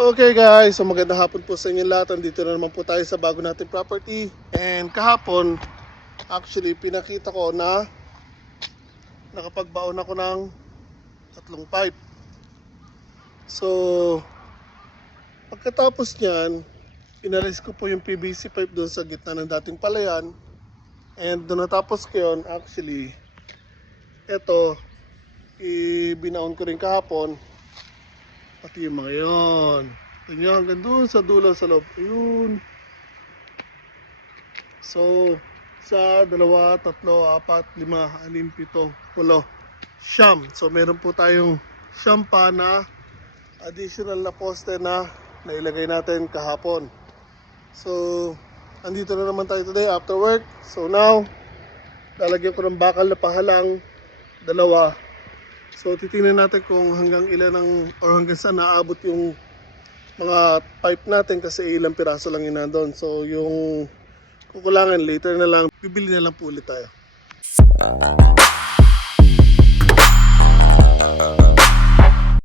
Okay guys, so magandang hapon po sa inyo lahat. Andito na naman po tayo sa bago nating property. And kahapon, actually pinakita ko na nakapagbaon ako ng 3 pipe. So, pagkatapos nyan, inalis ko po yung PVC pipe doon sa gitna ng dating palayan. And doon natapos ko yun, actually, eto, ibinaon ko rin kahapon. Pati yung mga yun. Tingnan hanggang doon sa dulo sa loob. Ayun. So, 1, 2, 3, 4, 5, 6, 7, 8. Siyam. So, meron po tayong siyam pa na additional na poste na nailagay natin kahapon. So, andito na naman tayo today after work. So, now, lalagyan ko ng bakal na pahalang 2. So titingnan natin kung hanggang ilan or hanggang saan naabot yung mga pipe natin kasi ilang piraso lang yun nandun. So yung kukulangan later na lang, bibili na lang po ulit tayo.